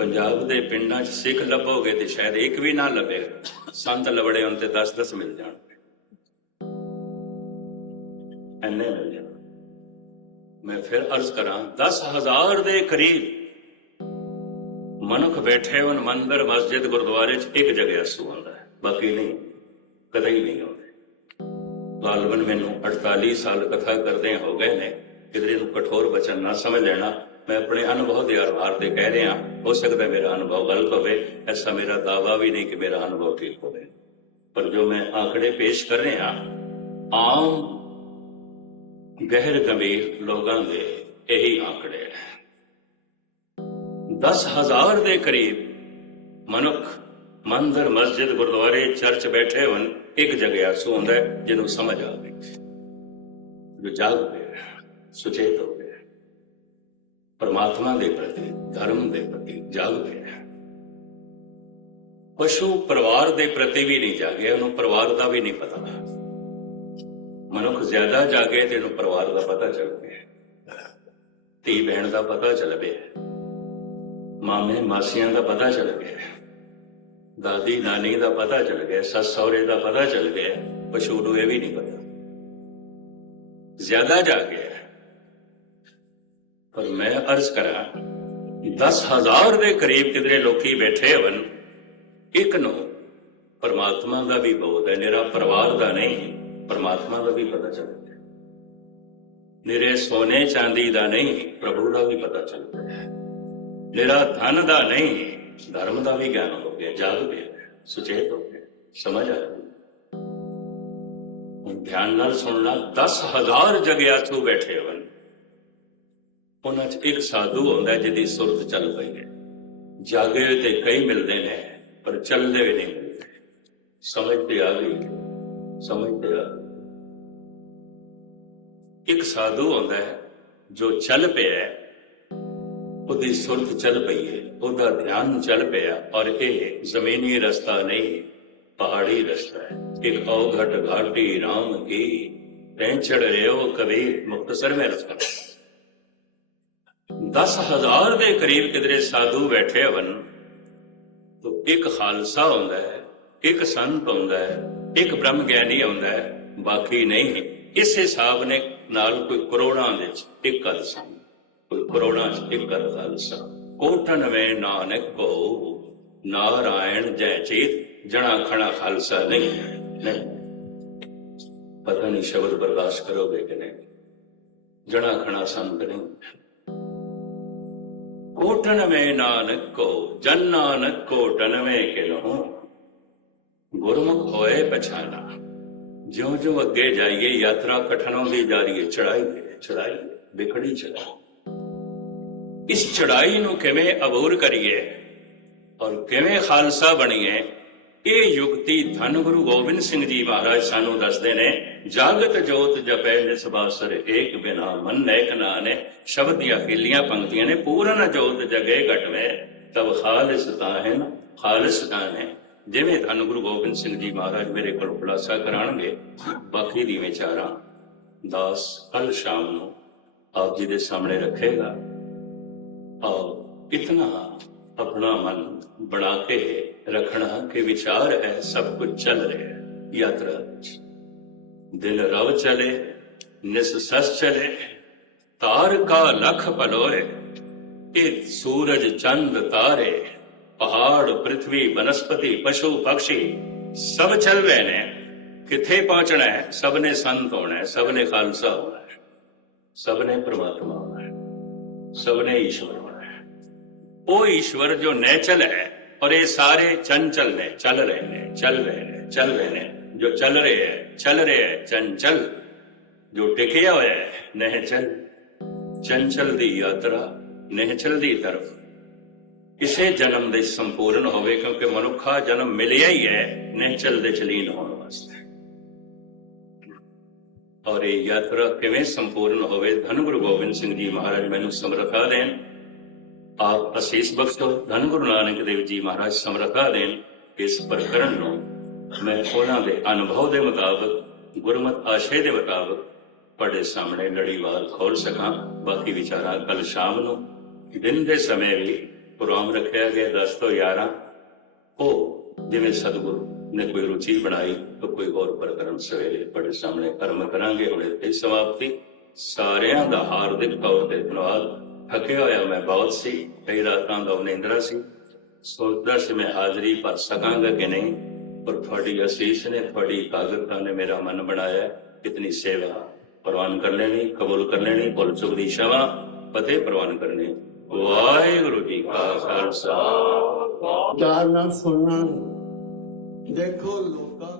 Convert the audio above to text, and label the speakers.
Speaker 1: ਪੰਜਾਬ ਦੇ ਪਿੰਡਾਂ 'ਚ ਸਿੱਖ ਲੱਭੋਗੇ ਤੇ ਸ਼ਾਇਦ ਇੱਕ ਵੀ ਨਾ ਲੱਭੇ, ਸੰਤ ਲਵੜੇ ਹੁਣ 10-10 ਮਿਲ ਜਾਣ। ਐਨੇ ਮਿਲ ਜਾਣ। ਮੈਂ ਫਿਰ ਅਰਜ਼ ਕਰਾਂ 10000 ਦੇ ਕਰੀਬ ਮਨੁੱਖ ਬੈਠੇ ਹੋਣ, ਮੰਦਰ, ਮਸਜਿਦ, ਗੁਰਦੁਆਰੇ 'ਚ ਇੱਕ ਜਗ੍ਹਾ ਸੂ ਆਉਂਦਾ ਹੈ। ਬਾਕੀ ਨਹੀਂ, ਕਦੇ ਹੀ ਨਹੀਂ ਆਉਂਦੇ। ਗਾਲਬਨ ਮੈਨੂੰ 48 ਸਾਲ ਕਥਾ ਕਰਦੇ ਹੋ ਗਏ ਨੇ, ਕਿਧਰੇ ਨੂੰ ਕਠੋਰ ਬਚਨ ਨਾ ਸਮਝ ਲੈਣਾ ਮੈਂ ਆਪਣੇ ਅਨੁਭਵ ਦੇ ਆਧਾਰ ਤੇ ਕਹਿ ਰਿਹਾ, ਹੋ ਸਕਦਾ ਮੇਰਾ ਅਨੁਭਵ ਗਲਤ ਹੋਵੇ, ਐਸਾ ਮੇਰਾ ਦਾਵਾ ਵੀ ਨਹੀਂ ਕਿ ਮੇਰਾ ਅਨੁਭਵ ਠੀਕ ਹੋਵੇ। ਪਰ ਜੋ ਮੈਂ ਆંકੜੇ ਪੇਸ਼ ਕਰ ਰਿਹਾ, ਆਮ ਗਹਿਰ ਗੰਭੀਰ ਲੋਕਾਂ ਦੇ ਇਹੀ ਆંકੜੇ ਹੈ। 10000 ਦੇ ਕਰੀਬ ਮਨੁੱਖ ਮੰਦਰ, ਮਸਜਿਦ, ਗੁਰਦੁਆਰੇ, ਚਰਚ ਬੈਠੇ ਹੋਣ, ਇੱਕ ਜਗ੍ਹਾ ਹੁੰਦਾ ਜਿਹਨੂੰ ਸਮਝ ਆ ਗਈ। ਜੋ ਜਾਗ ਪਿਆ ਸੁਚੇਤ ਹੋ ਪਰਮਾਤਮਾ ਦੇ ਪ੍ਰਤੀ, ਧਰਮ ਦੇ ਪ੍ਰਤੀ ਜਾਗ ਪਿਆ ਪਸ਼ੂ ਪਰਿਵਾਰ ਦੇ ਪ੍ਰਤੀ ਵੀ ਨਹੀਂ ਜਾਗਿਆ ਉਹਨੂੰ ਪਰਿਵਾਰ ਦਾ ਵੀ ਨਹੀਂ ਪਤਾ। ਮਨੁੱਖ ਜ਼ਿਆਦਾ ਜਾਗੇ ਤੇ ਉਹਨੂੰ ਪਰਿਵਾਰ ਦਾ ਪਤਾ ਚੱਲ ਪਿਆ ਧੀ ਬਹਿਣ ਦਾ ਪਤਾ ਚੱਲ ਪਿਆ ਮਾਮੇ, ਮਾਸੀਆਂ ਦਾ ਪਤਾ ਚੱਲ ਗਿਆ ਦਾਦੀ, ਨਾਨੀ ਦਾ ਪਤਾ ਚੱਲ ਗਿਆ ਸੱਸ ਸਹੁਰੇ ਦਾ ਪਤਾ ਚੱਲ ਗਿਆ ਪਸ਼ੂ ਨੂੰ ਇਹ ਵੀ ਨਹੀਂ ਪਤਾ। ਜ਼ਿਆਦਾ ਜਾ ਗਿਆ ਪਰ ਮੈਂ ਅਰਜ਼ ਕਰਾਂ 10000 ਦੇ ਕਰੀਬ ਕਿਧਰੇ ਲੋਕੀ ਬੈਠੇ ਹਨ ਇੱਕ ਨੂੰ ਪਰਮਾਤਮਾ ਦਾ ਵੀ ਬੋਧ ਹੈ ਨਿਰਾ ਪਰਿਵਾਰ ਦਾ ਨਹੀਂ, ਪਰਮਾਤਮਾ ਦਾ ਵੀ ਪਤਾ ਚੱਲਦਾ ਗਿਆ ਨਿਰੇ ਸੋਨੇ ਚਾਂਦੀ ਦਾ ਨਹੀਂ, ਪ੍ਰਭੂ ਦਾ ਵੀ ਪਤਾ ਚੱਲਦਾ ਹੈ। ਨਿਰਾ ਧਨ ਦਾ ਨਹੀਂ, ਧਰਮ ਦਾ ਵੀ ਗਿਆਨ ਹੋ ਗਿਆ, ਜਾਗ ਗਿਆ, ਸੁਚੇਤ ਹੋ ਗਿਆ, ਸਮਝ ਆ ਗਈ ਹੁਣ ਧਿਆਨ ਨਾਲ ਸੁਣਨਾ 10000 ਜਗਿਆ ਤੋਂ ਬੈਠੇ ਹਨ ਉਹਨਾਂ 'ਚ ਇੱਕ ਸਾਧੂ ਹੁੰਦਾ ਜਿਹਦੀ ਸੁਰਤ ਚੱਲ ਪਈ ਹੈ। ਜਾਗੇ ਹੋਏ ਤੇ ਕਈ ਮਿਲਦੇ ਨੇ, ਪਰ ਚੱਲਦੇ ਵੀ ਨਹੀਂ। ਸਮਝ ਤੇ ਆ ਗਈ ਸਮਝ ਤੇ ਆ। ਇੱਕ ਸਾਧੂ ਹੁੰਦਾ ਹੈ, ਜੋ ਚੱਲ ਪਿਆ ਹੈ, ਉਹਦੀ ਸੁਰਤ ਚੱਲ ਪਈ ਹੈ, ਉਹਦਾ ਧਿਆਨ ਚੱਲ ਪਿਆ, ਔਰ ਇਹ ਜ਼ਮੀਨੀ ਰਸਤਾ ਨਹੀਂ, ਪਹਾੜੀ ਰਸਤਾ ਹੈ। ਇੱਕ ਔਘਟ ਘਾਟੀ ਰਾਮ ਕੀ, ਤੈਂ ਰਿਓ ਕਬੀਰ ਮੁਕਤਸਰ में ਰਸਤਾ। 10000 ਦੇ ਕਰੀਬ ਕਿਧਰੇ ਸਾਧੂ ਬੈਠੇ ਹਨ ਤੋ ਇੱਕ ਖਾਲਸਾ ਹੁੰਦਾ ਹੈ, ਇੱਕ ਸੰਤ ਹੁੰਦਾ ਹੈ, ਇੱਕ ਬ੍ਰਹਮ ਗਿਆਨੀ ਹੁੰਦਾ ਹੈ, ਬਾਕੀ ਨਹੀਂ। ਇਸ ਹਿਸਾਬ ਨੇ ਨਾਲ ਕੋਈ ਕਰੋੜਾਂ ਦੇ ਵਿੱਚ ਇੱਕ ਖਾਲਸਾ, ਕੋਈ ਕਰੋੜਾਂ ਚ ਇੱਕ ਖਾਲਸਾ। ਕੋਟਨ ਵੇ ਨਾਨਕ ਕੋ ਨਾਰਾਇਣ ਜੈ ਚੇਤ, ਜਣਾ ਖਣਾ ਖਾਲਸਾ ਨਹੀਂ ਨਹੀਂ। ਪਤਾ ਨਹੀਂ ਸ਼ਬਦ ਬਰਦਾਸ਼ਤ ਕਰੋਗੇ ਕਿ ਨਹੀਂ। ਜਣਾ ਖਣਾ ਸੰਤ ਨਹੀਂ। ਕੋਟਨ ਵੇ ਨਾਨਕ ਕੋ ਜਨ ਗੁਰਮੁਖ ਹੋਏ ਪਛਾਨਾ ਜਿਉਂ ਜਿਉਂ ਅੱਗੇ ਜਾਈਏ ਯਾਤਰਾ ਕਠਨ ਹੁੰਦੀ ਜਾ ਰਹੀ ਹੈ ਚੜਾਈ ਚੜਾਈ ਹੈ, ਵਿਖੜੀ ਚੜਾਈ ਇਸ ਚੜਾਈ ਨੂੰ ਕਿਵੇਂ ਅਬੂਰ ਕਰੀਏ ਔਰ ਕਿਵੇਂ ਖਾਲਸਾ ਬਣੀਏ ਇਹ ਯੁਕਤੀ ਧੰਨ ਗੁਰੂ ਗੋਬਿੰਦ ਸਿੰਘ ਜੀ ਮਹਾਰਾਜ ਸਾਨੂੰ ਦੱਸਦੇ ਨੇ ਜਾਗਤ ਜੋਤ ਜਪੈ ਜਿਸ ਬਾਸਰ ਏਕ ਬਿਨਾ ਮਨ ਨੈਕ ਨਾਨੇ, ਸ਼ਬਦ ਦੀਆਂ ਅਖੀਲੀਆਂ ਪੰਕਤੀਆਂ ਨੇ, ਪੂਰਨ ਜੋਤ ਜਗੇ ਘਟਵੇ ਤਬ ਖਾਲਿਸ ਤਾਹਨ ਖਾਲਿਸ ਤਾਹਨ ਜਿਵੇਂ ਤੁਹਾਨੂੰ ਗੁਰੂ ਗੋਬਿੰਦ ਸਿੰਘ ਜੀ ਮਹਾਰਾਜ ਮੇਰੇ ਕੋਲ ਖੁਲਾਸਾ ਕਰਾਣਗੇ, ਬਾਕੀ ਦੀ ਵਿਚਾਰਾਂ ਦਾਸ ਕੱਲ ਸ਼ਾਮ ਨੂੰ ਆਪ ਜੀ ਦੇ ਸਾਹਮਣੇ ਰੱਖੇਗਾ। ਔਰ ਇਤਨਾ ਆਪਣਾ ਮਨ ਬਣਾ ਕੇ ਰੱਖਣਾ ਕਿ ਵਿਚਾਰ ਹੈ ਸਭ ਕੁਝ ਚੱਲ ਰਿਹਾ ਹੈ। ਯਾਤਰਾ दिन रव चले, निस चले, तार का लख पलोए सूरज चंद तारे, पहाड़, पृथ्वी, वनस्पति, पशु, पक्षी, सब चल रहे ने किथे पहुँचना है? सबने संत होना है, सबने खालसा होना है, सबने परमात्मा होना है, सबने ईश्वर होना है। वो ईश्वर जो नेचल है, और ये सारे चंचल ने चल रहे ने चल रहे ने चल रहे ने जो चल रहे हैं चल रहे हैं चंचल जो टिकिया होया है नहचल ਚੰਚਲ ਦੀ ਯਾਤਰਾ ਨਿਹਚਲ ਦੀ ਤਰਫ ਕਿਸੇ ਜਨਮ ਦੇ ਸੰਪੂਰਨ ਹੋਵੇ ਕਿਉਂਕਿ ਮਨੁੱਖਾ ਜਨਮ ਮਿਲਿਆ ਹੀ ਹੈ ਨਿਹਚਲ ਦੇ ਚਲੀਨ ਹੋਣ ਵਾਸਤੇ ਔਰ ਇਹ ਯਾਤਰਾ ਕਿਵੇਂ ਸੰਪੂਰਨ ਹੋਵੇ ਧੰਨ ਗੁਰੂ ਗੋਬਿੰਦ ਸਿੰਘ ਜੀ ਮਹਾਰਾਜ ਮੈਨੂੰ ਸਮਰੱਥਾ ਦੇਣ ਆਪ ਅਸੀਸ ਬਖਸ਼ੋ ਧੰਨ ਗੁਰੂ ਨਾਨਕ ਦੇਵ ਜੀ ਮਹਾਰਾਜ ਸਮਰੱਥਾ ਦੇਣ ਇਸ ਪ੍ਰਕਰਣ ਨੂੰ ਮੈਂ ਉਹਨਾਂ ਦੇ ਅਨੁਭਵ ਦੇ ਮੁਤਾਬਕ, ਗੁਰਮਤ ਆਸ਼ੇ ਦੇ ਮੁਤਾਬਕ ਤੁਹਾਡੇ ਸਾਹਮਣੇ ਲੜੀਵਾਰ ਖੋਲ ਸਕਾਂ। ਬਾਕੀ ਵਿਚਾਰਾਂ ਕੱਲ ਸ਼ਾਮ ਨੂੰ, ਦਿਨ ਦੇ ਸਮੇਂ ਵੀ ਪ੍ਰੋਗਰਾਮ ਰੱਖਿਆ ਗਿਆ 10 ਤੋਂ 11 ਉਹ ਜਿਵੇਂ ਸਤਿਗੁਰੂ ਨੇ ਕੋਈ ਰੁਚੀ ਬਣਾਈ, ਤਾਂ ਕੋਈ ਹੋਰ ਪ੍ਰਕਰਮ ਸਵੇਰੇ ਤੁਹਾਡੇ ਸਾਹਮਣੇ ਕਰਮ ਕਰਾਂਗੇ। ਹੁਣ ਇੱਥੇ ਸਮਾਪਤੀ। ਸਾਰਿਆਂ ਦਾ ਹਾਰਦਿਕ ਤੌਰ ਤੇ ਧੰਨਵਾਦ। ਥੱਕਿਆ ਹੋਇਆ ਮੈਂ ਬਹੁਤ ਸੀ, ਕਈ ਰਾਤਾਂ ਦਾ ਨਿੰਦਰਾ ਸੀ। ਸੋਚਦਾ ਸੀ ਮੈਂ ਹਾਜ਼ਰੀ ਭਰ ਸਕਾਂਗਾ ਕਿ ਨਹੀਂ। ਪਰ ਤੁਹਾਡੀ ਅਸੀਸ ਨੇ, ਤੁਹਾਡੀ ਇਕਾਗਰਤਾ ਨੇ ਮੇਰਾ ਮਨ ਬਣਾਇਆ। ਕਿਤਨੀ ਸੇਵਾ ਪ੍ਰਵਾਨ ਕਰ ਲੈਣੀ, ਕਬੂਲ ਕਰ ਲੈਣੀ, ਭੁੱਲ ਚੁੱਕ ਦੀ ਸ਼ਵਾ ਫਤਿਹ ਪ੍ਰਵਾਨ ਕਰਨੇ। ਵਾਹਿਗੁਰੂ ਜੀ ਕਾ ਖਾਲਸਾ।
Speaker 2: ਚਾਰ ਨਾਲ ਸੁਣਨਾ। ਦੇਖੋ ਲੋਕਾਂ